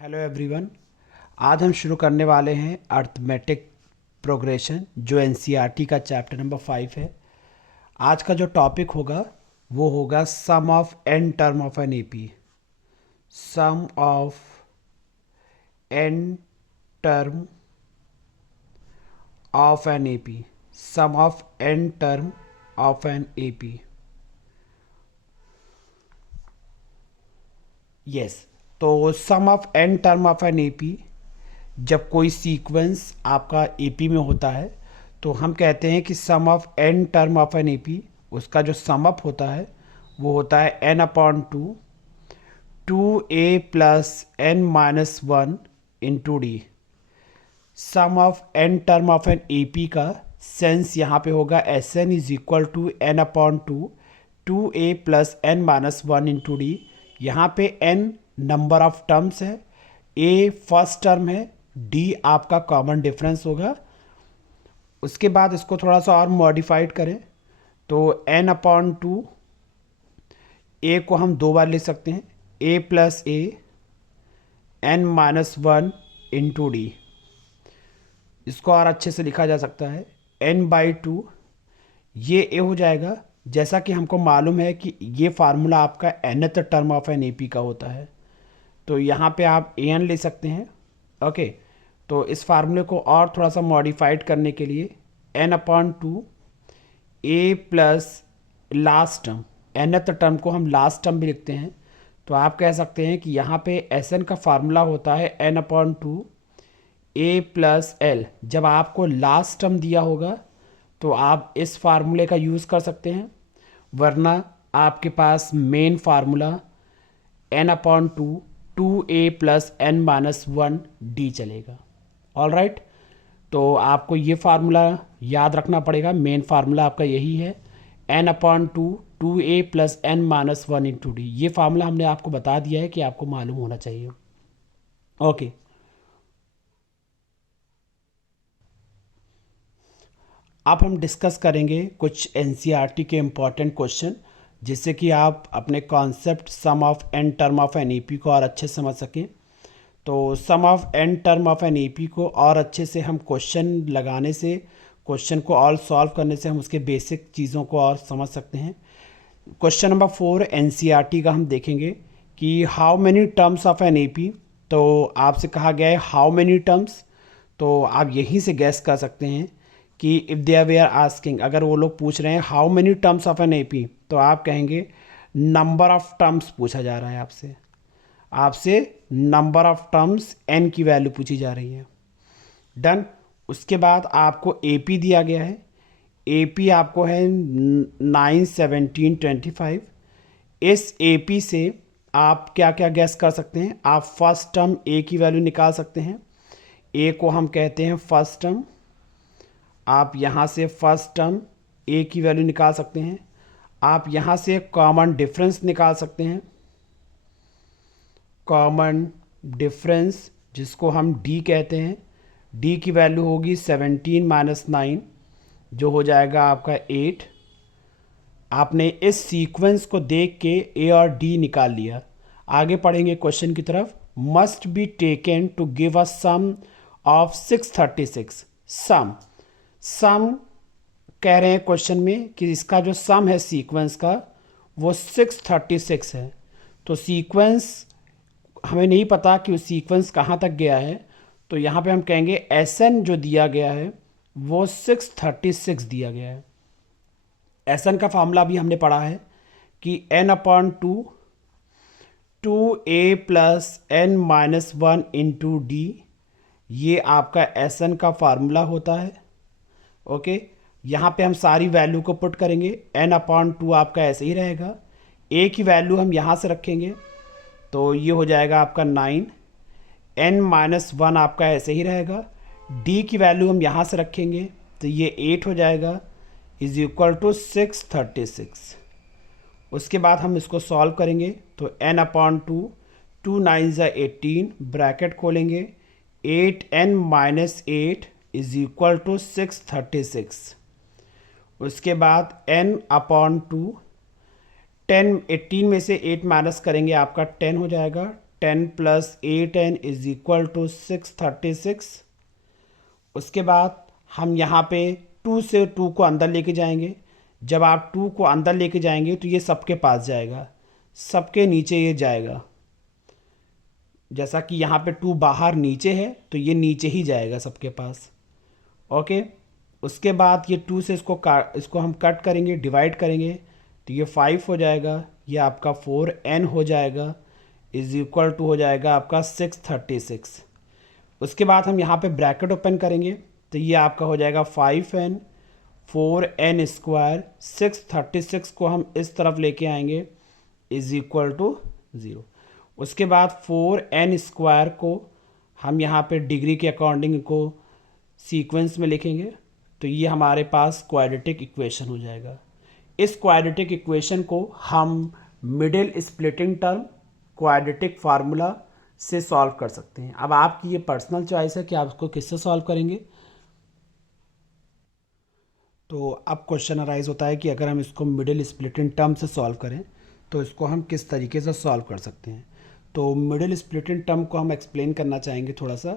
Hello everyone. आज हम शुरू करने वाले हैं अर्थमेटिक प्रोग्रेशन जो एनसीईआरटी का चैप्टर नंबर 5 है। आज का जो टॉपिक होगा वो होगा sum of n term of an AP. Sum of n term of an AP. Sum of n term of an AP. Yes, तो sum of n term of an AP जब कोई सीक्वेंस आपका AP में होता है तो हम कहते हैं कि sum of n term of an AP, उसका जो सम अप होता है वो होता है n upon two a plus n minus one into d. Sum of n term of an AP का सेंस यहाँ पे होगा S n is equal to n upon two a plus n minus one into d. यहाँ पे n number of terms है, a first term है, d आपका common difference होगा। उसके बाद इसको थोड़ा सा और मॉडिफाइड करें तो एन अपॉन टू, ए को हम दो बार लिख सकते हैं, a plus a n minus one into d. इसको और अच्छे से लिखा जा सकता है एन बाई टू, ये ए हो जाएगा। जैसा कि हमको मालूम है कि ये फार्मूला आपका nth term of an AP का होता है, तो यहाँ पे आप ए एन ले सकते हैं। ओके, तो इस फार्मूले को और थोड़ा सा मॉडिफाइड करने के लिए n upon two a plus last term, nth term को हम लास्ट टर्म भी लिखते हैं, तो आप कह सकते हैं कि यहाँ पे एस एन का फार्मूला होता है n upon two a plus L. जब आपको लास्ट टर्म दिया होगा तो आप इस फार्मूले का यूज़ कर सकते हैं, वरना आपके पास main formula n upon two a plus n minus one d चलेगा। ऑल राइट, तो आपको ये फार्मूला याद रखना पड़ेगा। मेन फार्मूला आपका यही है n upon two a plus n minus one into d. ये फार्मूला हमने आपको बता दिया है कि आपको मालूम होना चाहिए। ओके, अब हम डिस्कस करेंगे कुछ एनसीईआरटी के इम्पॉर्टेंट क्वेश्चन, जिससे कि आप अपने concept sum of n term of an AP को और अच्छे से समझ सकें। तो sum of n term of an AP को और अच्छे से हम क्वेश्चन लगाने से, क्वेश्चन को और सॉल्व करने से हम उसके बेसिक चीज़ों को और समझ सकते हैं। क्वेश्चन नंबर 4 एनसीईआरटी का हम देखेंगे कि how many terms of an AP. तो आपसे कहा गया है हाउ मेनी टर्म्स, तो आप यहीं से गैस कर सकते हैं कि इफ़ दे वे आर आस्किंग, अगर वो लोग पूछ रहे हैं how many terms of an AP, तो आप कहेंगे नंबर ऑफ टर्म्स पूछा जा रहा है आपसे। आपसे नंबर ऑफ टर्म्स एन की वैल्यू पूछी जा रही है। डन। उसके बाद आपको एपी दिया गया है, एपी आपको है 9, 17, 25। इस एपी से आप क्या क्या गैस कर सकते हैं? आप फर्स्ट टर्म ए की वैल्यू निकाल सकते हैं। ए को हम कहते हैं फर्स्ट टर्म। आप यहाँ से फर्स्ट टर्म ए की वैल्यू निकाल सकते हैं। आप यहाँ से कॉमन डिफरेंस निकाल सकते हैं, कॉमन डिफरेंस जिसको हम डी कहते हैं। डी की वैल्यू होगी 17 माइनस 9, जो हो जाएगा आपका 8। आपने इस सीक्वेंस को देख के ए और डी निकाल लिया। आगे पढ़ेंगे क्वेश्चन की तरफ। Must be taken to give a sum of 636। Sum कह रहे हैं क्वेश्चन में कि इसका जो सम है सीक्वेंस का वो 636 है। तो सीक्वेंस हमें नहीं पता कि वो सीक्वेंस कहाँ तक गया है, तो यहाँ पे हम कहेंगे एस एन जो दिया गया है वो 636 दिया गया है। एस एन का फॉर्मूला भी हमने पढ़ा है कि n upon two a plus n minus one into d, ये आपका एस एन का फार्मूला होता है। ओके, यहाँ पे हम सारी वैल्यू को पुट करेंगे। एन अपॉन टू आपका ऐसे ही रहेगा, ए की वैल्यू हम यहाँ से रखेंगे तो ये हो जाएगा आपका 9। एन माइनस वन आपका ऐसे ही रहेगा, डी की वैल्यू हम यहाँ से रखेंगे तो ये 8 हो जाएगा, इज इक्वल टू 636। उसके बाद हम इसको सॉल्व करेंगे तो एन अपॉन टू 9 ज़ा 18, ब्रैकेट खोलेंगे, 8n minus 8 is equal to 636। उसके बाद n अपॉन 10, 18 में से 8 माइनस करेंगे आपका 10 हो जाएगा। 10 plus 8n is equal to 636। उसके बाद हम यहाँ पे 2 से 2 को अंदर लेके जाएंगे। जब आप 2 को अंदर लेके जाएंगे तो ये सबके पास जाएगा, सबके नीचे ये जाएगा। जैसा कि यहाँ पे 2 बाहर नीचे है तो ये नीचे ही जाएगा सबके पास। ओके, उसके बाद ये 2 से इसको हम कट करेंगे, डिवाइड करेंगे तो ये 5 हो जाएगा, ये आपका 4n हो जाएगा इज इक्वल टू हो जाएगा आपका 636। उसके बाद हम यहाँ पे ब्रैकेट ओपन करेंगे तो ये आपका हो जाएगा 5n 4n स्क्वायर 636 को हम इस तरफ लेके आएंगे इज इक्वल टू 0। उसके बाद 4n स्क्वायर को हम यहाँ पे डिग्री के अकॉर्डिंग को सीक्वेंस में लिखेंगे तो ये हमारे पास क्वाड्रेटिक इक्वेशन हो जाएगा। इस क्वाड्रेटिक इक्वेशन को हम middle splitting term quadratic formula से सॉल्व कर सकते हैं। अब आपकी ये पर्सनल चॉइस है कि आप इसको किससे सॉल्व करेंगे। तो अब क्वेश्चन अराइज होता है कि अगर हम इसको मिडिल स्प्लिटिंग टर्म से सॉल्व करें तो इसको हम किस तरीके से सॉल्व कर सकते हैं। तो मिडिल स्प्लिटिंग टर्म को हम एक्सप्लेन करना चाहेंगे थोड़ा सा।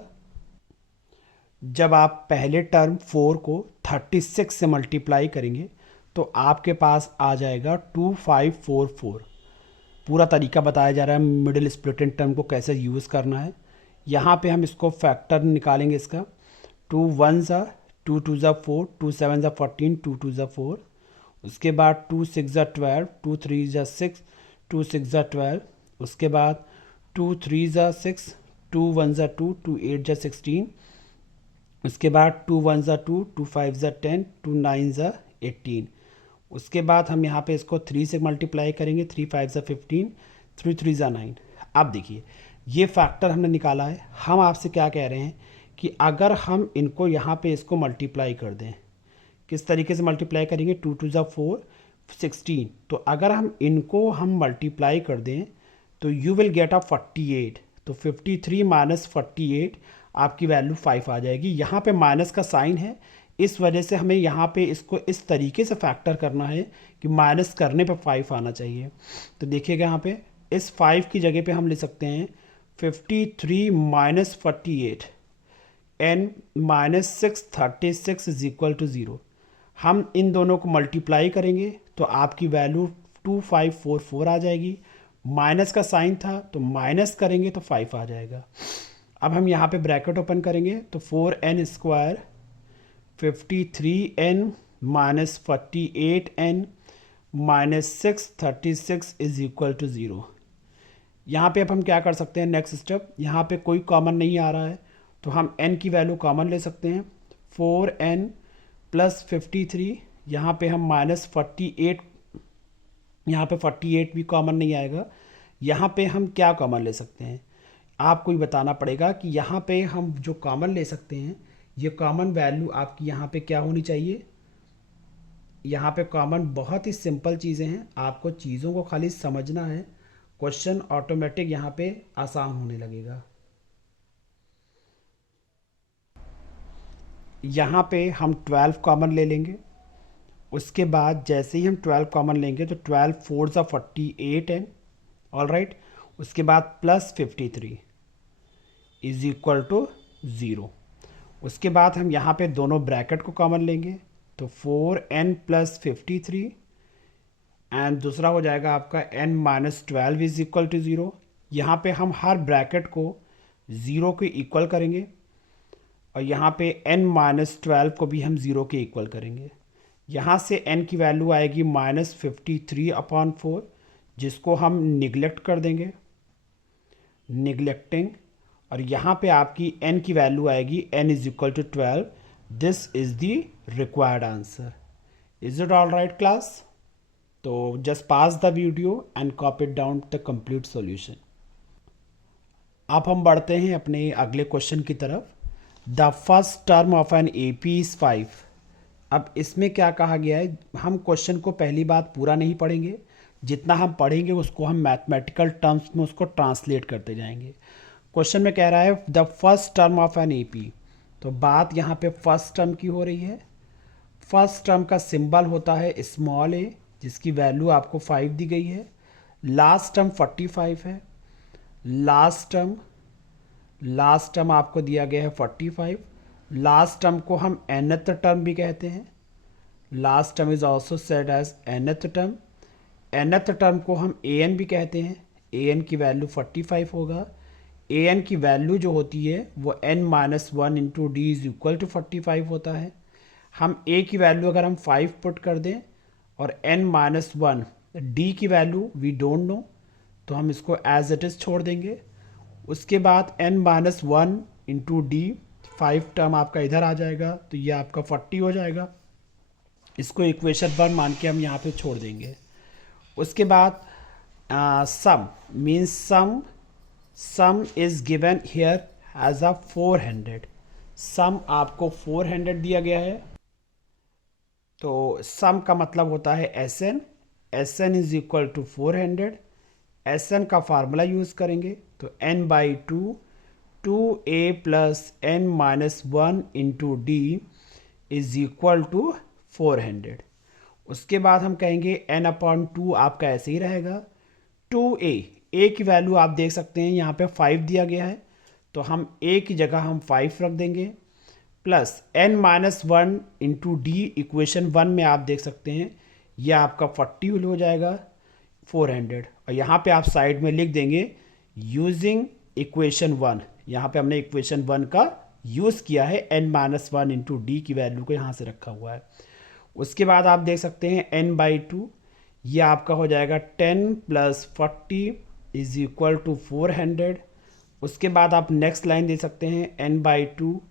जब आप पहले टर्म 4 को 36 से मल्टीप्लाई करेंगे तो आपके पास आ जाएगा 2544। पूरा तरीका बताया जा रहा है मिडिल स्प्लिटिंग टर्म को कैसे यूज़ करना है। यहाँ पे हम इसको फैक्टर निकालेंगे इसका। 2 1 ज़ा 2 2 ज़ा 4 2 7 ज़ा 14 2 2 ज़ा 4। उसके बाद 2 6 ज़ा 12 2 3 ज़ा 6 2 6 ज़ा 12। उसके बाद 2 3 ज़ा 6 2 1 ज़ा 2 2 8 ज़ा 16। उसके बाद 2 1 ज़ा 2 2 5 ज़ा 10 2 9 ज़ा 18। उसके बाद हम यहाँ पे इसको 3 से मल्टीप्लाई करेंगे 3 5 ज़ा 15 3 3 ज़ा 9। अब देखिए ये फैक्टर हमने निकाला है। हम आपसे क्या कह रहे हैं कि अगर हम इनको यहाँ पे इसको मल्टीप्लाई कर दें, किस तरीके से मल्टीप्लाई करेंगे 2 2 ज़ा 4 16। तो अगर हम इनको हम मल्टीप्लाई कर दें तो यू विल गेट अ 48। तो 53 माइनस 48 आपकी वैल्यू 5 आ जाएगी। यहाँ पे माइनस का साइन है, इस वजह से हमें यहाँ पे इसको इस तरीके से फैक्टर करना है कि माइनस करने पे 5 आना चाहिए। तो देखिएगा यहाँ पे इस 5 की जगह पे हम ले सकते हैं 53 minus 48 n minus 636 is equal to 0। हम इन दोनों को मल्टीप्लाई करेंगे तो आपकी वैल्यू 2544 आ जाएगी। माइनस का साइन था तो माइनस करेंगे तो 5 आ जाएगा। अब हम यहाँ पे ब्रैकेट ओपन करेंगे तो 4n square 53n minus 48n minus 636 is equal to 0। यहाँ पे अब हम क्या कर सकते हैं, नेक्स्ट स्टेप, यहाँ पे कोई कॉमन नहीं आ रहा है तो हम n की वैल्यू कॉमन ले सकते हैं। 4n प्लस 53, यहाँ पे हम माइनस 48, यहाँ पे 48 भी कॉमन नहीं आएगा। यहाँ पे हम क्या कॉमन ले सकते हैं, आपको ही बताना पड़ेगा कि यहाँ पे हम जो कॉमन ले सकते हैं ये कॉमन वैल्यू आपकी यहाँ पे क्या होनी चाहिए। यहाँ पे कॉमन बहुत ही सिंपल चीज़ें हैं, आपको चीज़ों को खाली समझना है, क्वेश्चन ऑटोमेटिक यहाँ पे आसान होने लगेगा। यहाँ पे हम 12 कॉमन ले लेंगे। उसके बाद जैसे ही हम 12 कॉमन लेंगे तो 12 4 ज़ा 48 है, ऑल राइट। उसके बाद प्लस 53 इज इक्वल टू 0। उसके बाद हम यहाँ पे दोनों ब्रैकेट को कॉमन लेंगे तो 4n प्लस 53 एंड दूसरा हो जाएगा आपका n minus 12 is equal to 0। यहाँ पे हम हर ब्रैकेट को 0 के इक्वल करेंगे और यहाँ पे n माइनस 12 को भी हम 0 के इक्वल करेंगे। यहाँ से n की वैल्यू आएगी माइनस 53/4, जिसको हम निगलेक्ट कर देंगे, निगलेक्टिंग, और यहाँ पे आपकी n की वैल्यू आएगी n is equal to 12। This is the required answer. Is it all right class? तो just pass the video and copy it down the complete solution. अब हम बढ़ते हैं अपने अगले क्वेश्चन की तरफ। The first term of an AP is 5। अब इसमें क्या कहा गया है, हम क्वेश्चन को पहली बात पूरा नहीं पढ़ेंगे, जितना हम पढ़ेंगे उसको हम मैथमेटिकल टर्म्स में उसको ट्रांसलेट करते जाएंगे। क्वेश्चन में कह रहा है the first term of an AP, तो बात यहाँ पे फर्स्ट टर्म की हो रही है। फर्स्ट टर्म का सिंबल होता है स्मॉल a, जिसकी वैल्यू आपको 5 दी गई है। लास्ट टर्म 45 है। लास्ट टर्म आपको दिया गया है 45। लास्ट टर्म को हम nth टर्म भी कहते हैं, last term is also said as nth term. nth term को हम an भी कहते हैं, an की वैल्यू 45 होगा। an की वैल्यू जो होती है वो n minus one into D is equal to 45 होता है। हम a की वैल्यू अगर हम 5 पुट कर दें और n माइनस वन डी की वैल्यू वी डोंट नो, तो हम इसको एज इट इज़ छोड़ देंगे। उसके बाद n minus one into D, 5 term आपका इधर आ जाएगा, तो ये आपका 40 हो जाएगा। इसको इक्वेशन 1 मान के हम यहाँ पे छोड़ देंगे। उसके बाद sum means sum is given here as a 400। Sum आपको 400 दिया गया है, तो सम का मतलब होता है n is equal to 400। N का फार्मूला यूज़ करेंगे तो n by two a plus n minus one into D is equal to 400। उसके बाद हम कहेंगे n अपॉन टू आपका ऐसे ही रहेगा। 2a की वैल्यू आप देख सकते हैं यहाँ पे 5 दिया गया है, तो हम a की जगह हम 5 रख देंगे, plus n minus one into D equation 1 में आप देख सकते हैं ये आपका 40 हो जाएगा 400। और यहाँ पे आप साइड में लिख देंगे यूजिंग इक्वेशन 1। यहाँ पे हमने इक्वेशन 1 का यूज़ किया है, n minus one into D की वैल्यू को यहाँ से रखा हुआ है। उसके बाद आप देख सकते हैं n बाई टू, ये आपका हो जाएगा 10 प्लस 40 इज इक्वल टू 400। उसके बाद आप नेक्स्ट लाइन दे सकते हैं n बाई टू,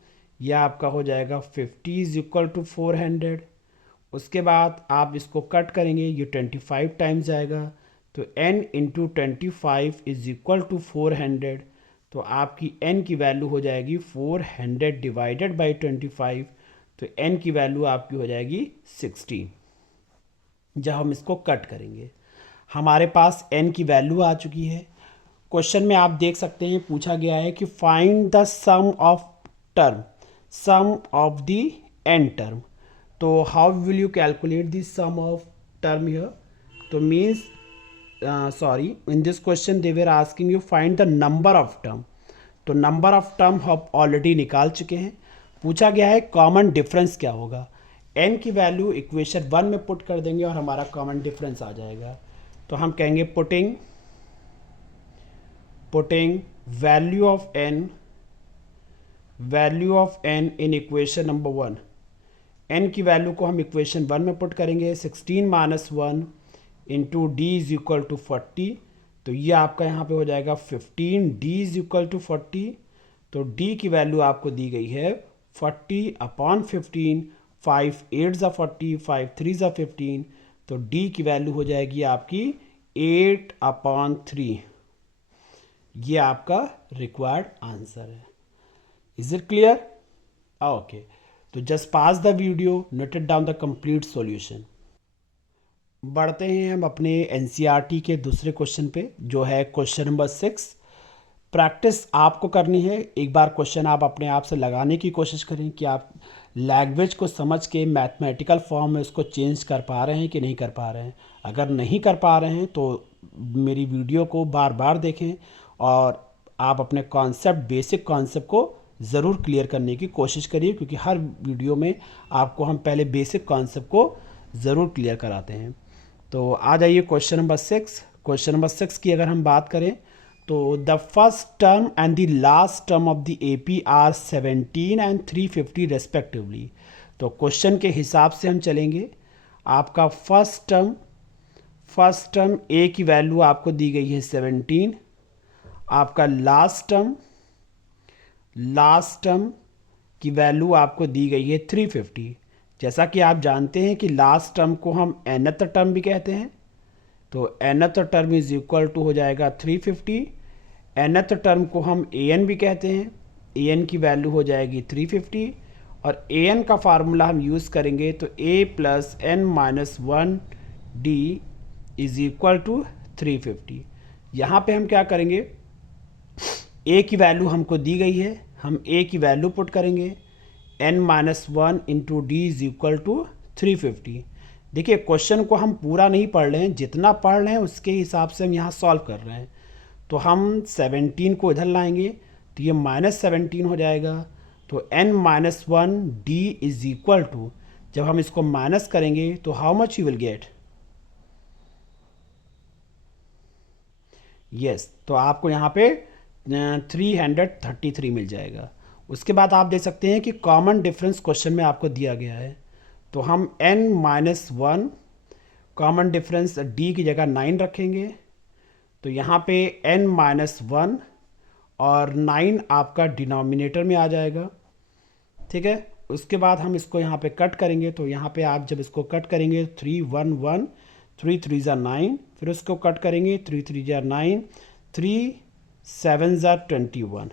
यह आपका हो जाएगा 50 इज इक्वल टू 400। उसके बाद आप इसको कट करेंगे, ये 25 टाइम्स जाएगा, तो n into 25 is equal to 400। तो आपकी n की वैल्यू हो जाएगी 400 डिवाइडेड बाई 25, तो n की वैल्यू आपकी हो जाएगी 16। जब हम इसको कट करेंगे हमारे पास n की वैल्यू आ चुकी है। क्वेश्चन में आप देख सकते हैं पूछा गया है कि find the sum of term, sum of the n term. तो how will you calculate the sum of term here? तो means sorry, in this question they were asking you find the number of term. तो number of term हम already निकाल चुके हैं। पूछा गया है कॉमन डिफरेंस क्या होगा। n की वैल्यू इक्वेशन 1 में पुट कर देंगे और हमारा कॉमन डिफरेंस आ जाएगा। तो हम कहेंगे putting value of n in equation number 1। n की वैल्यू को हम इक्वेशन 1 में पुट करेंगे, 16 minus one into D is equal to 40, तो ये आपका यहाँ पे हो जाएगा 15, डी इज इक्वल टू 40। तो डी की वैल्यू आपको दी गई है 40 अपॉन 15, 5 8 ज़ा 40, 5 3 ज़ा 15, तो डी की वैल्यू हो जाएगी आपकी 8 अपॉन 3। ये आपका रिक्वायर्ड आंसर है। Is it clear? ओके, तो just pass the video, noted down the complete solution. बढ़ते हैं हम अपने एनसीईआरटी के दूसरे क्वेश्चन पे, जो है क्वेश्चन नंबर 6। प्रैक्टिस आपको करनी है, एक बार क्वेश्चन आप अपने आप से लगाने की कोशिश करें कि आप लैंग्वेज को समझ के मैथमेटिकल फॉर्म में उसको चेंज कर पा रहे हैं कि नहीं कर पा रहे हैं। अगर नहीं कर पा रहे हैं तो मेरी वीडियो को बार बार देखें और आप अपने कॉन्सेप्ट, बेसिक कॉन्सेप्ट को ज़रूर क्लियर करने की कोशिश करिए, क्योंकि हर वीडियो में आपको हम पहले बेसिक कॉन्सेप्ट को ज़रूर क्लियर कराते हैं। तो आ जाइए क्वेश्चन नंबर 6। क्वेश्चन नंबर 6 की अगर हम बात करें तो the first term and the last term of the AP are 17 and 350 respectively. तो क्वेश्चन के हिसाब से हम चलेंगे। आपका फर्स्ट टर्म ए की वैल्यू आपको दी गई है 17। आपका लास्ट टर्म की वैल्यू आपको दी गई है 350। जैसा कि आप जानते हैं कि लास्ट टर्म को हम nth टर्म भी कहते हैं, तो nth term is equal to हो जाएगा 350। nth टर्म को हम an भी कहते हैं, an की वैल्यू हो जाएगी 350, और an का फार्मूला हम यूज़ करेंगे तो a plus n minus one d is equal to 350। यहाँ पे हम क्या करेंगे, a की वैल्यू हमको दी गई है, हम a की वैल्यू पुट करेंगे, n minus one into D is equal to 350। देखिए क्वेश्चन को हम पूरा नहीं पढ़ रहे हैं, जितना पढ़ रहे हैं उसके हिसाब से हम यहाँ सॉल्व कर रहे हैं। तो हम 17 को इधर लाएंगे तो ये -17 हो जाएगा। तो n-1 d is equal to, जब हम इसको माइनस करेंगे तो how much you will get, yes, तो आपको यहाँ पे 333 मिल जाएगा। उसके बाद आप देख सकते हैं कि कॉमन डिफरेंस क्वेश्चन में आपको दिया गया है, तो हम n-1 कॉमन डिफरेंस d की जगह 9 रखेंगे। तो यहाँ पे n-1 और 9 आपका डिनोमिनेटर में आ जाएगा, ठीक है। उसके बाद हम इसको यहाँ पे कट करेंगे, तो यहाँ पे आप जब इसको कट करेंगे 3 1 1 3 3 ज़ा 9, फिर उसको कट करेंगे 3 3 ज़ा 9 3 7 ज़ा 21।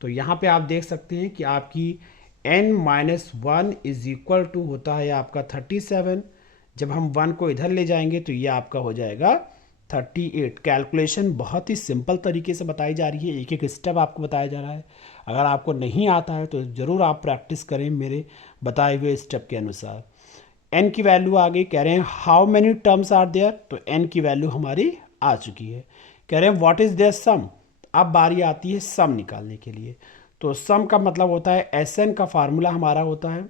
तो यहाँ पे आप देख सकते हैं कि आपकी n-1 इज इक्वल टू होता है आपका 37। जब हम 1 को इधर ले जाएंगे तो ये आपका हो जाएगा 38। कैलकुलेशन बहुत ही सिंपल तरीके से बताई जा रही है, एक एक स्टेप आपको बताया जा रहा है। अगर आपको नहीं आता है तो ज़रूर आप प्रैक्टिस करें मेरे बताए हुए स्टेप के अनुसार। n की वैल्यू आ गई, कह रहे हैं how many terms are there, तो n की वैल्यू हमारी आ चुकी है। कह रहे हैं व्हाट इज़ देयर सम, अब बारी आती है सम निकालने के लिए। तो सम का मतलब होता है Sn का फार्मूला हमारा होता है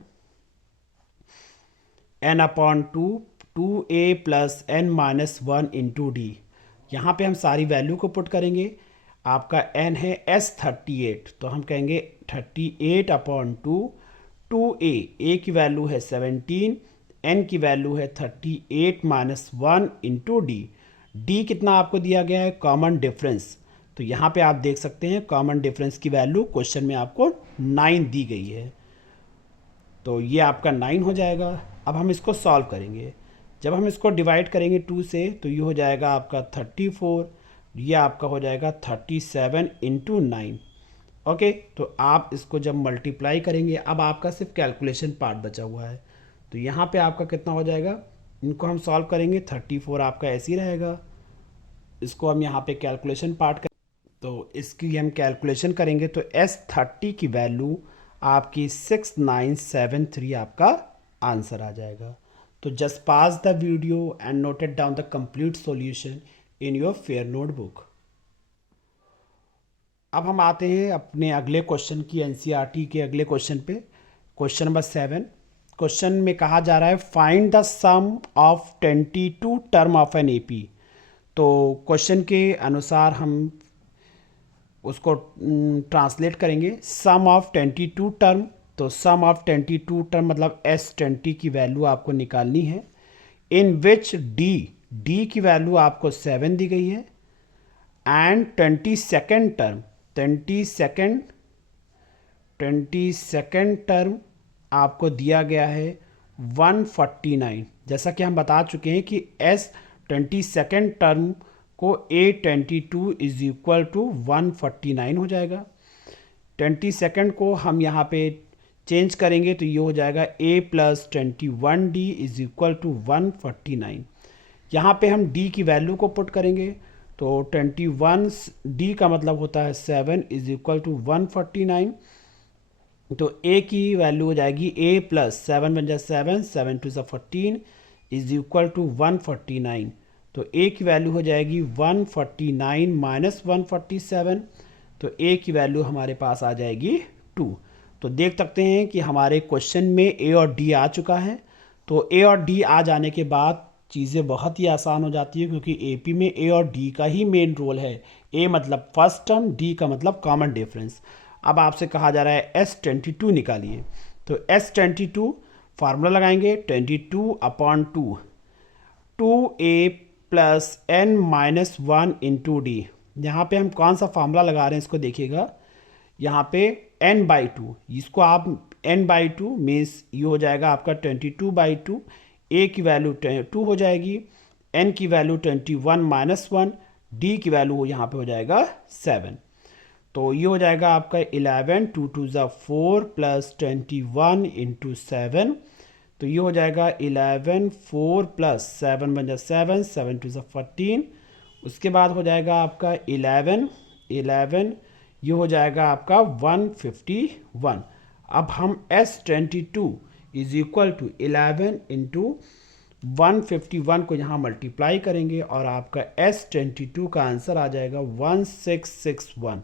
n/2 2a plus n-1 into d. यहाँ पे हम सारी वैल्यू को पुट करेंगे। आपका n है S38, तो हम कहेंगे 38/2 2a, a की वैल्यू है 17, n की वैल्यू है 38 - 1 इंटू डी। डी कितना आपको दिया गया है, कॉमन डिफरेंस। तो यहाँ पे आप देख सकते हैं कॉमन डिफरेंस की वैल्यू क्वेश्चन में आपको 9 दी गई है, तो ये आपका 9 हो जाएगा। अब हम इसको सॉल्व करेंगे। जब हम इसको डिवाइड करेंगे 2 से तो ये हो जाएगा आपका 34, ये आपका हो जाएगा 37 इंटू 9। ओके, तो आप इसको जब मल्टीप्लाई करेंगे, अब आपका सिर्फ कैलकुलेशन पार्ट बचा हुआ है। तो यहाँ पे आपका कितना हो जाएगा, इनको हम सॉल्व करेंगे 34 आपका ऐसे ही रहेगा। इसको हम यहाँ पे कैलकुलेशन पार्ट कर, तो इसकी हम कैलकुलेशन करेंगे तो S30 की वैल्यू आपकी 6973 आपका आंसर आ जाएगा। तो just pass the video and noted down the complete solution in your fair notebook. अब हम आते हैं अपने अगले क्वेश्चन की, एनसीईआरटी के अगले क्वेश्चन पे, क्वेश्चन नंबर 7। क्वेश्चन में कहा जा रहा है find the sum of 22 term of an AP. तो क्वेश्चन के अनुसार हम उसको ट्रांसलेट करेंगे, सम ऑफ 22 टर्म। तो सम ऑफ 22 टर्म मतलब S20 की वैल्यू आपको निकालनी है, इन विच डी की वैल्यू आपको 7 दी गई है, and 22nd term 22nd term आपको दिया गया है 149। जैसा कि हम बता चुके हैं कि S22nd टर्म को A22 इज इक्वल टू 149 हो जाएगा। 22nd को हम यहाँ पे चेंज करेंगे तो ये हो जाएगा A plus 21D is equal to 149। यहाँ पे हम D की वैल्यू को पुट करेंगे, तो 21D का मतलब होता है 7 इज इक्वल टू 149। तो A की वैल्यू हो जाएगी A प्लस 7 बन जाए 7 7 2 14 इज इक्वल टू 149। तो A की वैल्यू हो जाएगी 149 माइनस 147, तो A की वैल्यू हमारे पास आ जाएगी 2। तो देख सकते हैं कि हमारे क्वेश्चन में A और D आ चुका है। तो A और D आ जाने के बाद चीज़ें बहुत ही आसान हो जाती है, क्योंकि AP में A और D का ही मेन रोल है। A मतलब फर्स्ट टर्म, D का मतलब कॉमन डिफरेंस। अब आपसे कहा जा रहा है S22 निकालिए। तो S22 फार्मूला लगाएंगे 22/2 2A plus n-1 into d. यहाँ पर हम कौन सा फार्मूला लगा रहे हैं इसको देखिएगा, यहाँ पे n/2, इसको आप n/2 मीन्स ये हो जाएगा आपका 22/2। A की वैल्यू 2 हो जाएगी, n की वैल्यू 21 माइनस 1, D की वैल्यू यहाँ पे हो जाएगा 7। तो ये हो जाएगा आपका 11 2 2 4 प्लस 21 इंटू 7। तो ये हो जाएगा 11 4 प्लस 7 बन जाए 7 7 2 14। उसके बाद हो जाएगा आपका 11 ये हो जाएगा आपका 151। अब हम S22 is equal to 11 into 151 को यहाँ मल्टीप्लाई करेंगे और आपका S22 का आंसर आ जाएगा 1661।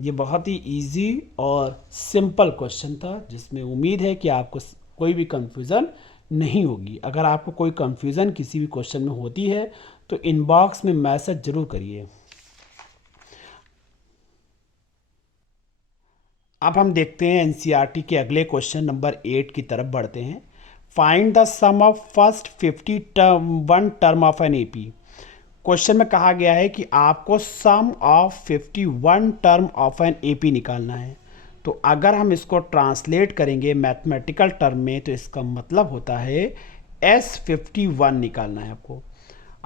ये बहुत ही इजी और सिंपल क्वेश्चन था, जिसमें उम्मीद है कि आपको कोई भी कंफ्यूजन नहीं होगी। अगर आपको कोई कंफ्यूजन किसी भी क्वेश्चन में होती है तो इनबॉक्स में मैसेज जरूर करिए। अब हम देखते हैं एनसीईआरटी के अगले क्वेश्चन नंबर 8 की तरफ बढ़ते हैं। Find the sum of first 51 term of an AP. Question में कहा गया है कि आपको sum of 51 term of an AP निकालना है। तो अगर हम इसको ट्रांसलेट करेंगे मैथमेटिकल टर्म में तो इसका मतलब होता है S51 निकालना है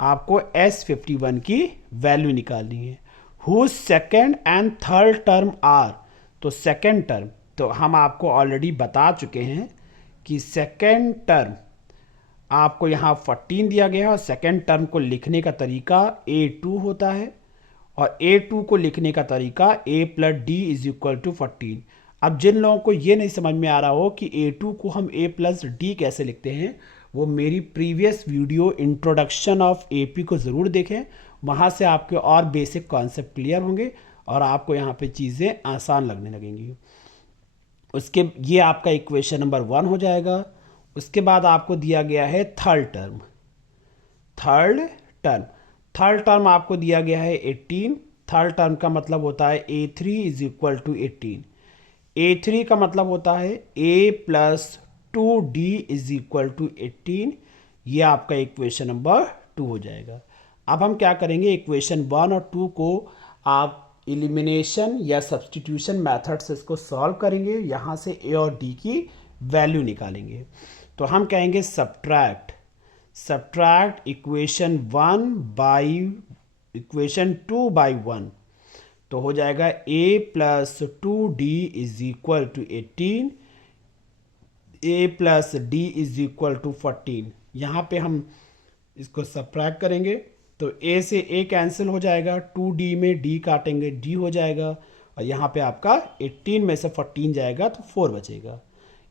आपको S51 की वैल्यू निकालनी है। Whose second and third term are. तो सेकेंड टर्म तो हम आपको ऑलरेडी बता चुके हैं कि सेकेंड टर्म आपको यहाँ 14 दिया गया है और सेकेंड टर्म को लिखने का तरीका A2 होता है और A2 को लिखने का तरीका A + D = 14। अब जिन लोगों को ये नहीं समझ में आ रहा हो कि A2 को हम A + D कैसे लिखते हैं, वो मेरी previous video introduction of AP को ज़रूर देखें। वहाँ से आपके और बेसिक कॉन्सेप्ट क्लियर होंगे और आपको यहाँ पे चीज़ें आसान लगने लगेंगी। ये आपका इक्वेशन नंबर 1 हो जाएगा। उसके बाद आपको दिया गया है थर्ड टर्म आपको दिया गया है 18। थर्ड टर्म का मतलब होता है A3 = 18। A3 का मतलब होता है A + 2D = 18। ये आपका इक्वेशन नंबर 2 हो जाएगा। अब हम क्या करेंगे, इक्वेशन 1 और 2 को आप एलिमिनेशन या सब्स्टिट्यूशन मेथड से इसको सॉल्व करेंगे। यहाँ से A और D की वैल्यू निकालेंगे। तो हम कहेंगे subtract equation 1 by equation 2 by 1। तो हो जाएगा A + 2D = 18, A + D = 14। यहाँ पे हम इसको सब्ट्रैक्ट करेंगे तो A से A कैंसिल हो जाएगा, 2D में D काटेंगे D हो जाएगा और यहाँ पे आपका 18 में से 14 जाएगा तो 4 बचेगा।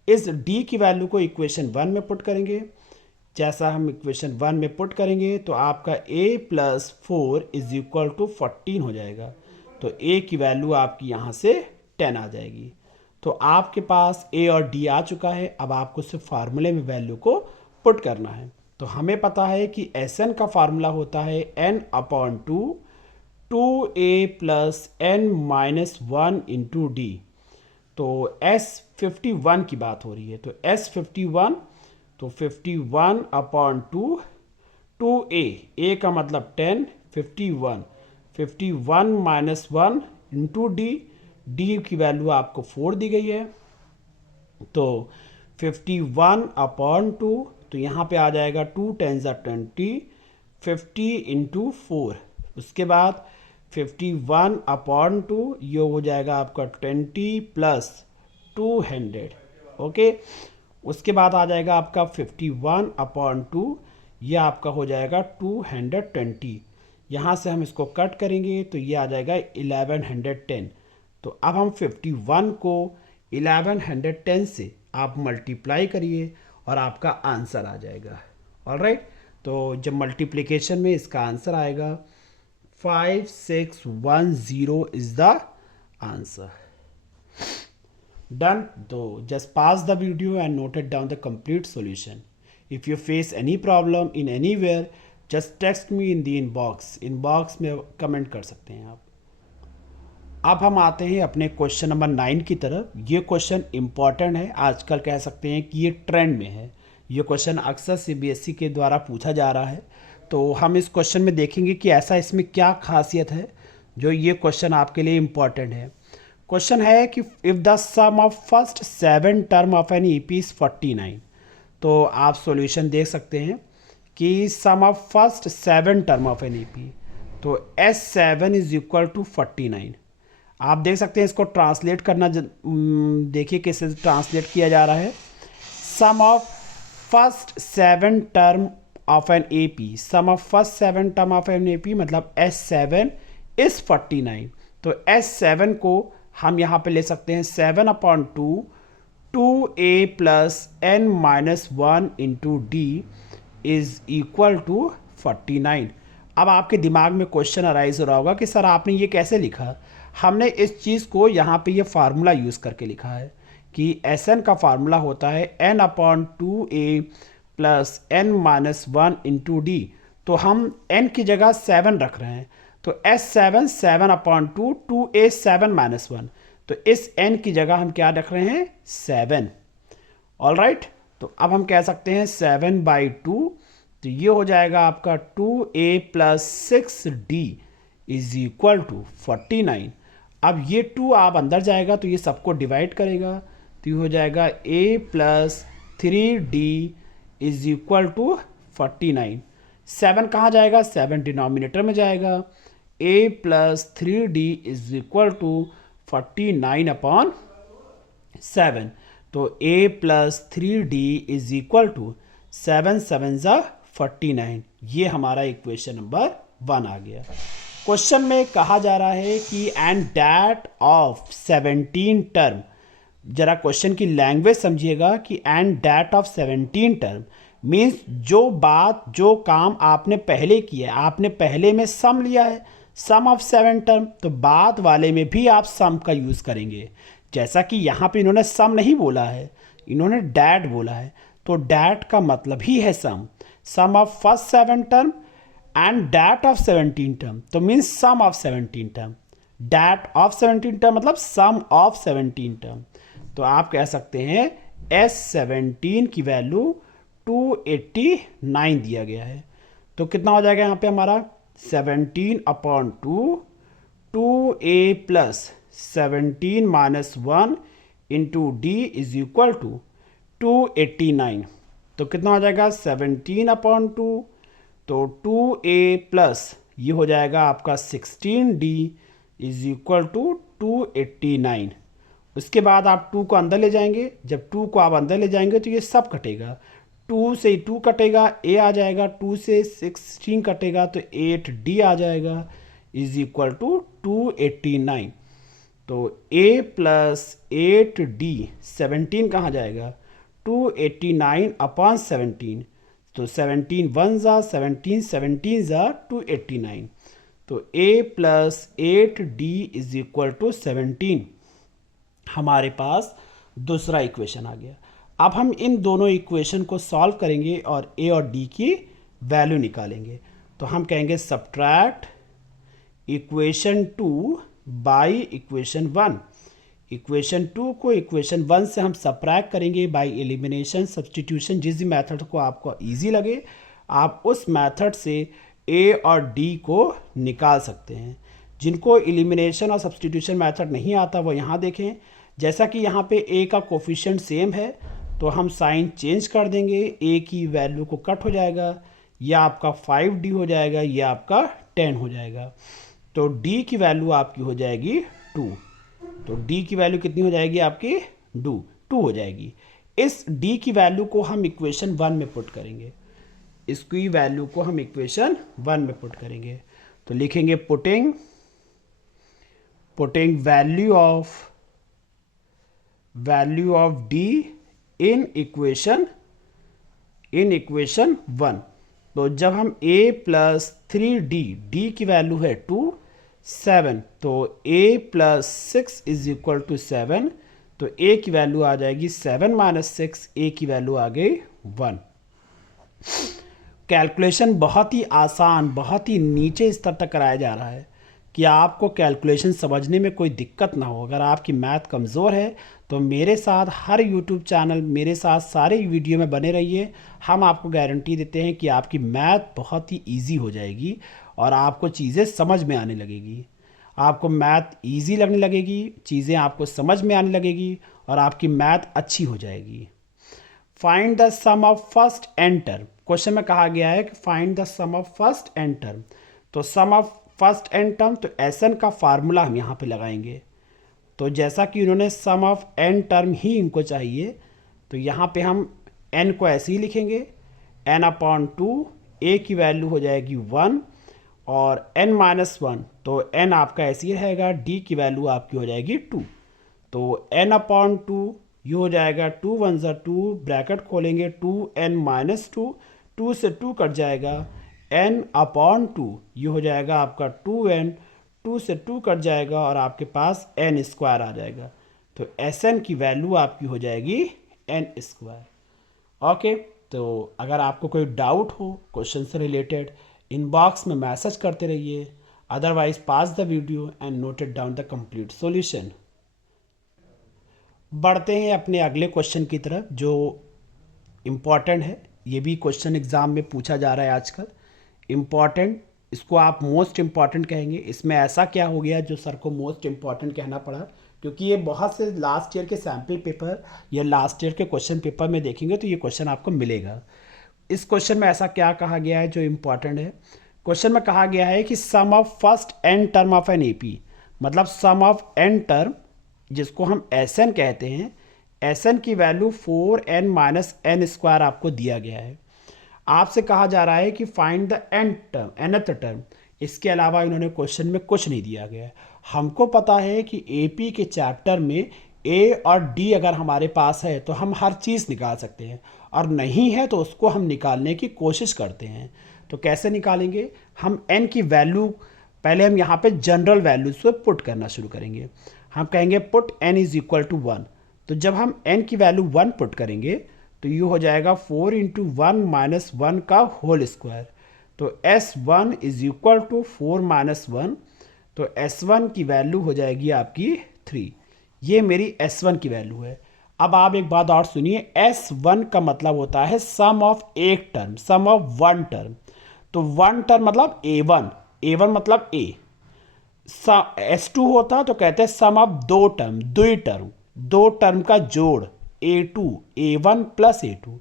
इस D की वैल्यू को इक्वेशन 1 में पुट करेंगे। जैसा हम इक्वेशन 1 में पुट करेंगे तो आपका A + 4 = 14 हो जाएगा। तो A की वैल्यू आपकी यहाँ से 10 आ जाएगी। तो आपके पास A और D आ चुका है। अब आपको सिर्फ फार्मूले में वैल्यू को पुट करना है। तो हमें पता है कि Sn का फार्मूला होता है n/2 2A + n - 1 × D। तो S51 की बात हो रही है तो S51 तो 51/2 2A, A का मतलब 10, 51 - 1 × D। D की वैल्यू आपको 4 दी गई है तो 51/2 तो यहाँ पे आ जाएगा 2 × 20, 50 × 4। उसके बाद 51/2 ये हो जाएगा आपका 20 + 200। ओके, उसके बाद आ जाएगा आपका 51/2 ये आपका हो जाएगा 220। यहाँ से हम इसको कट करेंगे तो ये आ जाएगा 1110। तो अब हम 51 को 1110 से आप मल्टीप्लाई करिए और आपका आंसर आ जाएगा। ऑलराइट, तो जब मल्टीप्लिकेशन में इसका आंसर आएगा 5610 इज द आंसर। डन। तो just pass the video and noted down the complete solution. If you face any problem in anywhere just text me in the inbox में comment कर सकते हैं आप। अब हम आते हैं अपने क्वेश्चन नंबर 9 की तरफ। ये क्वेश्चन इंपॉर्टेंट है, आजकल कह सकते हैं कि ये ट्रेंड में है। ये क्वेश्चन अक्सर CBSE के द्वारा पूछा जा रहा है। तो हम इस क्वेश्चन में देखेंगे कि ऐसा इसमें क्या खासियत है जो ये क्वेश्चन आपके लिए इम्पॉर्टेंट है। क्वेश्चन है कि if the sum of first 7 term of an EP is 49। तो आप सॉल्यूशन देख सकते हैं कि sum of first 7 term of an EP, तो S7 = 49। आप देख सकते हैं इसको ट्रांसलेट करना, देखिए कैसे ट्रांसलेट किया जा रहा है। Sum of first 7 term of an AP, sum of first 7 term of an AP मतलब S7 इज 49। तो S7 को हम यहाँ पे ले सकते हैं 7/2 2a plus n minus 1 into D is equal to 49। अब आपके दिमाग में क्वेश्चन अराइज हो रहा होगा कि सर आपने ये कैसे लिखा। हमने इस चीज़ को यहाँ पे ये फार्मूला यूज़ करके लिखा है कि एस एन का फार्मूला होता है n upon 2a plus n minus 1 into D. तो हम n की जगह 7 रख रहे हैं, तो S7 7 अपॉन 2a 7 माइनस 1, तो इस n की जगह हम क्या रख रहे हैं 7। ऑल राइट, तो अब हम कह सकते हैं 7/2, तो ये हो जाएगा आपका 2a plus 6d is equal to 49। अब ये 2 आप अंदर जाएगा तो ये सबको डिवाइड करेगा, तो ये हो जाएगा a plus 3d is equal to 49। 7 कहाँ जाएगा, 7 डिनोमिनेटर में जाएगा। a plus 3d is equal to 49 upon 7, तो a plus 3d is equal to 7 7 ज़ा 49। ये हमारा इक्वेशन नंबर 1 आ गया। क्वेश्चन में कहा जा रहा है कि एंड दैट ऑफ 17 टर्म, जरा क्वेश्चन की लैंग्वेज समझिएगा कि and that of 17 term means जो बात जो काम आपने पहले किया है, आपने पहले में सम लिया है, सम ऑफ 7 टर्म, तो बाद वाले में भी आप सम का यूज़ करेंगे। जैसा कि यहाँ पे इन्होंने सम नहीं बोला है, इन्होंने डैट बोला है, तो डैट का मतलब ही है sum of first 7 term and that of 17 term, तो means sum of 17 term. That of 17 term मतलब सम ऑफ 17 टर्म। तो आप कह सकते हैं S17 की वैल्यू 289 दिया गया है, तो कितना हो जाएगा यहाँ पे हमारा 17 upon 2a plus 17 minus 1 into D is equal to 289। तो कितना हो जाएगा 17 अपॉन 2, तो 2a प्लस ये हो जाएगा आपका 16d इज इक्वल टू 289। उसके बाद आप 2 को अंदर ले जाएंगे, जब 2 को आप अंदर ले जाएंगे तो ये सब कटेगा, 2 से 2 कटेगा, a आ जाएगा, 2 से 16 कटेगा तो 8d आ जाएगा इज इक्वल टू 289। तो a प्लस 8d 17 कहाँ जाएगा 289 अपॉन 17, तो 17 1 ज़ा 17 17 ज़ा 289, तो a plus 8d is equal to 17 हमारे पास दूसरा इक्वेशन आ गया। अब हम इन दोनों इक्वेशन को सॉल्व करेंगे और a और d की वैल्यू निकालेंगे। तो हम कहेंगे subtract equation 2 by equation 1। Equation 2 को इक्वेशन 1 से हम सब्ट्रैक्ट करेंगे बाई एलिमिनेशन सब्स्टिट्यूशन। जिस भी मेथड को आपको इजी लगे आप उस मेथड से a और d को निकाल सकते हैं। जिनको एलिमिनेशन और सब्स्टिट्यूशन मेथड नहीं आता वो यहाँ देखें। जैसा कि यहाँ पे a का कोफिशिएंट सेम है तो हम साइन चेंज कर देंगे, a की वैल्यू को कट हो जाएगा, यह आपका 5d हो जाएगा, यह आपका 10 हो जाएगा। तो d की वैल्यू आपकी हो जाएगी 2, तो d की वैल्यू कितनी हो जाएगी आपकी 2 हो जाएगी। इस d की वैल्यू को हम इक्वेशन 1 में पुट करेंगे, इसकी वैल्यू को हम इक्वेशन 1 में पुट करेंगे। तो लिखेंगे putting value of d in equation 1। तो जब हम a प्लस 3d की वैल्यू है 2 7, तो a plus 6 is equal to 7, तो a की वैल्यू आ जाएगी 7 माइनस 6, a की वैल्यू आ गई 1। कैलकुलेशन बहुत ही आसान, बहुत ही नीचे स्तर तक कराया जा रहा है कि आपको कैलकुलेशन समझने में कोई दिक्कत ना हो। अगर आपकी मैथ कमज़ोर है तो मेरे साथ हर यूट्यूब चैनल, मेरे साथ सारे वीडियो में बने रहिए। हम आपको गारंटी देते हैं कि आपकी मैथ बहुत ही इजी हो जाएगी और आपको चीज़ें समझ में आने लगेगी। आपको मैथ इजी लगने लगेगी, चीज़ें आपको समझ में आने लगेगी और आपकी मैथ अच्छी हो जाएगी। Find the sum of first n term. Question में कहा गया है कि find the sum of first n term. तो sum of first n term, तो एस एन का फार्मूला हम यहाँ पे लगाएंगे। तो जैसा कि उन्होंने सम ऑफ एन टर्म ही इनको चाहिए, तो यहाँ पे हम एन को ऐसे ही लिखेंगे, एन अपॉन 2, ए की वैल्यू हो जाएगी 1 और एन माइनस 1, तो एन आपका ऐसे ही रहेगा, डी की वैल्यू आपकी हो जाएगी 2। तो एन अपॉन 2 ये हो जाएगा 2 वन ज़ा 2, ब्रैकेट खोलेंगे 2n-2, 2 से 2 कट जाएगा, n/2, ये हो जाएगा आपका 2n, 2 से 2 कट जाएगा और आपके पास n स्क्वायर आ जाएगा। तो Sn की वैल्यू आपकी हो जाएगी n स्क्वायर। ओके, तो अगर आपको कोई डाउट हो क्वेश्चन से रिलेटेड, इनबॉक्स में मैसेज करते रहिए, otherwise pass the video and noted down the complete solution. बढ़ते हैं अपने अगले क्वेश्चन की तरफ जो इम्पॉर्टेंट है। ये भी क्वेश्चन एग्ज़ाम में पूछा जा रहा है आजकल। इम्पॉर्टेंट, इसको आप मोस्ट इम्पॉर्टेंट कहेंगे। इसमें ऐसा क्या हो गया जो सर को मोस्ट इम्पॉर्टेंट कहना पड़ा, क्योंकि ये बहुत से लास्ट ईयर के सैम्पल पेपर या लास्ट ईयर के क्वेश्चन पेपर में देखेंगे तो ये क्वेश्चन आपको मिलेगा। इस क्वेश्चन में ऐसा क्या कहा गया है जो इम्पॉर्टेंट है। क्वेश्चन में कहा गया है कि sum of first n term of an AP, मतलब सम ऑफ एन टर्म जिसको हम एस एन कहते हैं, एस एन की वैल्यू 4n-n² आपको दिया गया है। आपसे कहा जा रहा है कि find the n term, nth term. इसके अलावा इन्होंने क्वेश्चन में कुछ नहीं दिया गया है। हमको पता है कि एपी के चैप्टर में ए और डी अगर हमारे पास है तो हम हर चीज़ निकाल सकते हैं, और नहीं है तो उसको हम निकालने की कोशिश करते हैं। तो कैसे निकालेंगे? हम एन की वैल्यू पहले हम यहाँ पे जनरल वैल्यूज पे पुट करना शुरू करेंगे। हम कहेंगे put n is equal to 1। तो जब हम n की वैल्यू 1 पुट करेंगे तो ये हो जाएगा 4 इंटू 1-1 का होल स्क्वायर। तो S1 इज इक्वल टू 4-1, तो S1 की वैल्यू हो जाएगी आपकी 3। ये मेरी S1 की वैल्यू है। अब आप एक बात और सुनिए, S1 का मतलब होता है सम ऑफ एक term, sum of one term. तो वन टर्म मतलब A1, A1 मतलब A। S2 होता तो कहते हैं सम ऑफ दो टर्म, दो टर्म का जोड़, A2, A1 plus A2।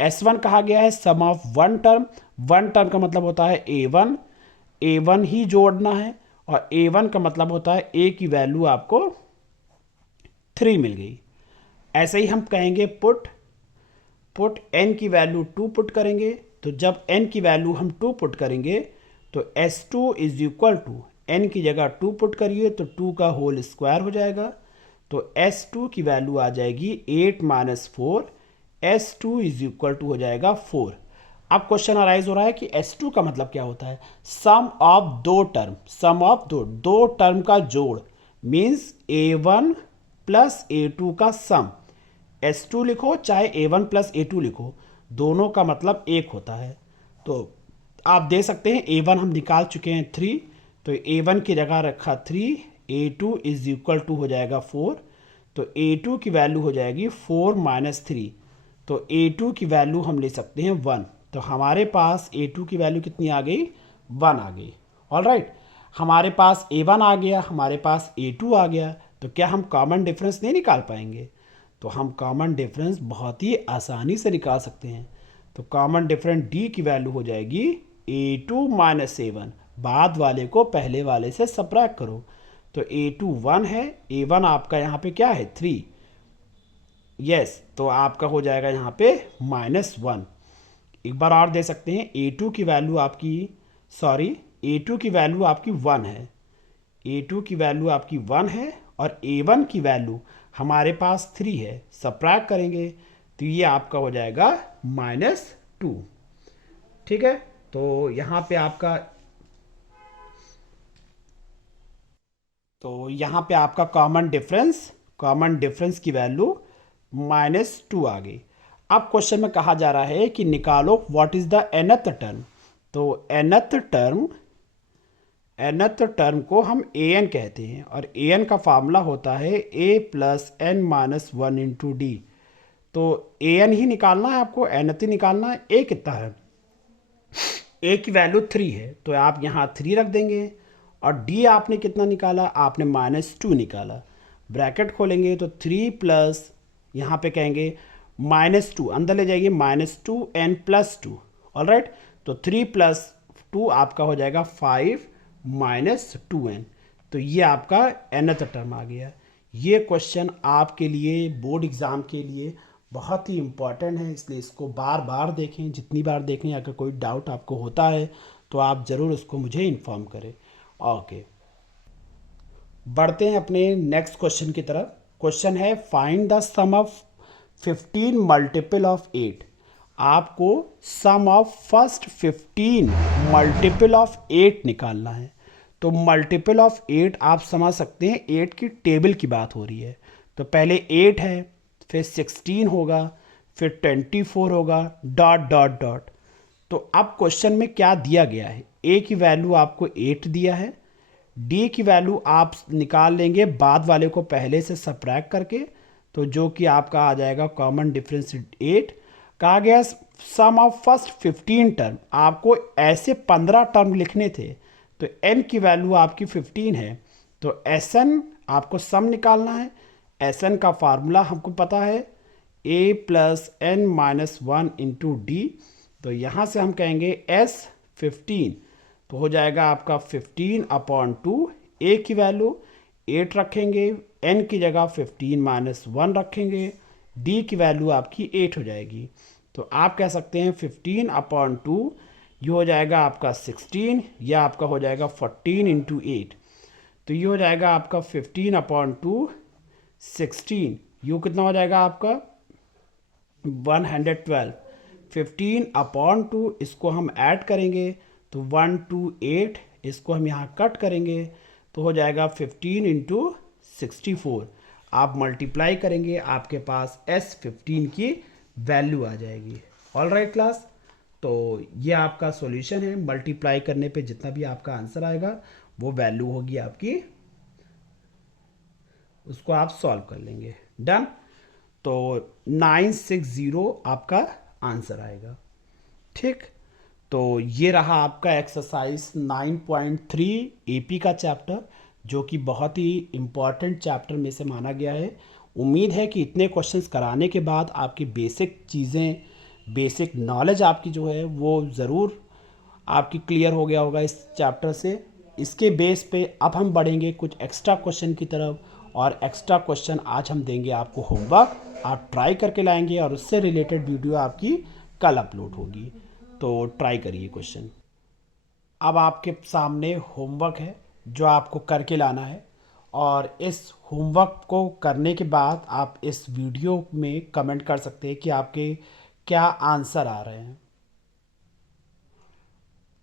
S1 कहा गया है सम ऑफ वन टर्म का मतलब होता है A1, A1 ही जोड़ना है, और A1 का मतलब होता है A की वैल्यू आपको 3 मिल गई। ऐसे ही हम कहेंगे पुट n की वैल्यू 2 पुट करेंगे। तो जब n की वैल्यू हम 2 पुट करेंगे तो S2 is equal to, n की जगह 2 पुट करिए तो 2 का होल स्क्वायर हो जाएगा। तो S2 की वैल्यू आ जाएगी 8-4, S2 इज इक्वल टू हो जाएगा 4। अब क्वेश्चन अराइज हो रहा है कि S2 का मतलब क्या होता है? सम ऑफ दो टर्म, सम ऑफ दो टर्म का जोड़, मीन्स A1 प्लस A2 का सम। S2 लिखो चाहे A1 प्लस A2 लिखो, दोनों का मतलब एक होता है। तो आप दे सकते हैं A1 हम निकाल चुके हैं 3, तो A1 की जगह रखा 3, A2 इज इक्वल टू हो जाएगा 4। तो A2 की वैल्यू हो जाएगी 4-3, तो A2 की वैल्यू हम ले सकते हैं 1। तो हमारे पास A2 की वैल्यू कितनी आ गई? 1 आ गई। ऑल राइट, हमारे पास A1 आ गया, हमारे पास A2 आ गया, तो क्या हम कॉमन डिफरेंस नहीं निकाल पाएंगे? तो हम कॉमन डिफरेंस बहुत ही आसानी से निकाल सकते हैं। तो कॉमन डिफरेंस D की वैल्यू हो जाएगी A2 माइनस A1, बाद वाले को पहले वाले से सबट्रैक्ट करो। तो A2 1 है, A1 आपका यहाँ पे क्या है? 3। यस, तो आपका हो जाएगा यहाँ पे -1। एक बार और दे सकते हैं, A2 की वैल्यू आपकी, A2 की वैल्यू आपकी 1 है, A2 की वैल्यू आपकी 1 है, और A1 की वैल्यू हमारे पास 3 है। सबट्रैक्ट करेंगे तो ये आपका हो जाएगा -2। ठीक है, तो यहाँ पे आपका कॉमन डिफरेंस की वैल्यू -2 आ गई। अब क्वेश्चन में कहा जा रहा है कि निकालो what is the nth term. तो nth टर्म को हम an कहते हैं, और an का फार्मूला होता है a plus n-1 into D. तो an ही निकालना है आपको, nth ही निकालना है। a कितना है? a की वैल्यू 3 है, तो आप यहाँ 3 रख देंगे, और d आपने कितना निकाला? आपने -2 निकाला। ब्रैकेट खोलेंगे तो 3 प्लस, यहाँ पे कहेंगे -2, अंदर ले जाइए, -2n प्लस 2। ऑल राइट, तो 3 प्लस 2 आपका हो जाएगा 5 -2n। तो ये आपका nth टर्म आ गया। ये क्वेश्चन आपके लिए बोर्ड एग्ज़ाम के लिए बहुत ही इम्पॉर्टेंट है, इसलिए इसको बार बार देखें, जितनी बार देखें। अगर कोई डाउट आपको होता है तो आप ज़रूर उसको मुझे इन्फॉर्म करें। ओके, बढ़ते हैं अपने नेक्स्ट क्वेश्चन की तरफ। क्वेश्चन है find the sum of 15 multiple of 8। आपको sum of first 15 multiple of 8 निकालना है। तो मल्टीपल ऑफ 8 आप समझ सकते हैं 8 की टेबल की बात हो रही है। तो पहले 8 है, फिर 16 होगा, फिर 24 होगा, डॉट डॉट डॉट। तो अब क्वेश्चन में क्या दिया गया है, ए की वैल्यू आपको 8 दिया है, डी की वैल्यू आप निकाल लेंगे बाद वाले को पहले से सब्ट्रैक्ट करके, तो जो कि आपका आ जाएगा कॉमन डिफरेंस 8। कहा गया सम ऑफ फर्स्ट 15 टर्म, आपको ऐसे 15 टर्म लिखने थे, तो n की वैल्यू आपकी 15 है, तो Sn आपको सम निकालना है। Sn का फार्मूला हमको पता है a plus n minus 1 into D. तो यहाँ से हम कहेंगे S15, तो हो जाएगा आपका 15/2। a की वैल्यू 8 रखेंगे, n की जगह 15 माइनस 1 रखेंगे, d की वैल्यू आपकी 8 हो जाएगी। तो आप कह सकते हैं 15/2, ये हो जाएगा आपका 16, या आपका हो जाएगा 14 इंटू 8। तो ये हो जाएगा आपका 15/2 16, यू कितना हो जाएगा आपका 112। 15/2 इसको हम ऐड करेंगे तो 128, इसको हम यहाँ कट करेंगे तो हो जाएगा 15 इंटू 64। आप मल्टीप्लाई करेंगे, आपके पास S15 की वैल्यू आ जाएगी। ऑल राइट क्लास, तो ये आपका सॉल्यूशन है। मल्टीप्लाई करने पे जितना भी आपका आंसर आएगा वो वैल्यू होगी आपकी, उसको आप सॉल्व कर लेंगे। डन। तो 960 आपका आंसर आएगा। ठीक, तो ये रहा आपका एक्सरसाइज 9.3 एपी का चैप्टर, जो कि बहुत ही इम्पॉर्टेंट चैप्टर में से माना गया है। उम्मीद है कि इतने क्वेश्चंस कराने के बाद आपकी बेसिक चीज़ें, बेसिक नॉलेज आपकी जो है वो ज़रूर आपकी क्लियर हो गया होगा इस चैप्टर से। इसके बेस पे अब हम बढ़ेंगे कुछ एक्स्ट्रा क्वेश्चन की तरफ, और एक्स्ट्रा क्वेश्चन आज हम देंगे आपको होमवर्क, आप ट्राई करके लाएंगे और उससे रिलेटेड वीडियो आपकी कल अपलोड होगी। तो ट्राई करिए क्वेश्चन। अब आपके सामने होमवर्क है जो आपको करके लाना है, और इस होमवर्क को करने के बाद आप इस वीडियो में कमेंट कर सकते हैं कि आपके क्या आंसर आ रहे हैं।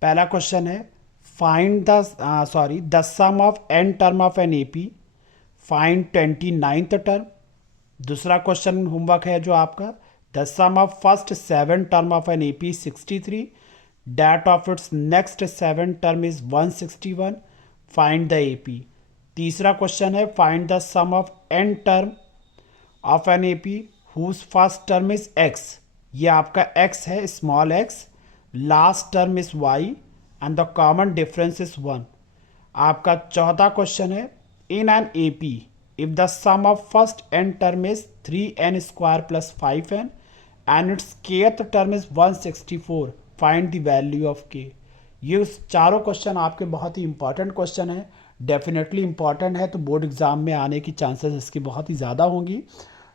पहला क्वेश्चन है find the sum of n term of an AP, find 29th term. दूसरा क्वेश्चन होमवर्क है जो आपका the sum of first 7 term of an AP 63, that of its next 7 term is 161, find the AP। तीसरा question है find the sum of n term of an AP whose first term is x। ये आपका x है, small x, last term is y and the common difference is 1। आपका चौथा question है in an AP if the sum of first n term is 3n square plus 5n and its kth term is 164, find the value of के। ये चारों question आपके बहुत ही important question है, definitely important है, तो बोर्ड एग्जाम में आने की चांसेस इसकी बहुत ही ज़्यादा होंगी।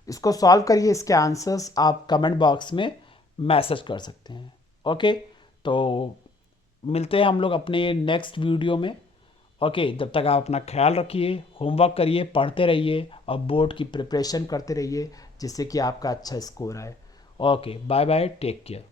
इसको सॉल्व करिए, इसके आंसर्स आप कमेंट बॉक्स में मैसेज कर सकते हैं। ओके, तो मिलते हैं हम लोग अपने नेक्स्ट वीडियो में। ओके, जब तक आप अपना ख्याल रखिए, होमवर्क करिए, पढ़ते रहिए और बोर्ड की प्रिपरेशन करते रहिए, जिससे कि आपका अच्छा स्कोर आए। Okay, bye bye, take care.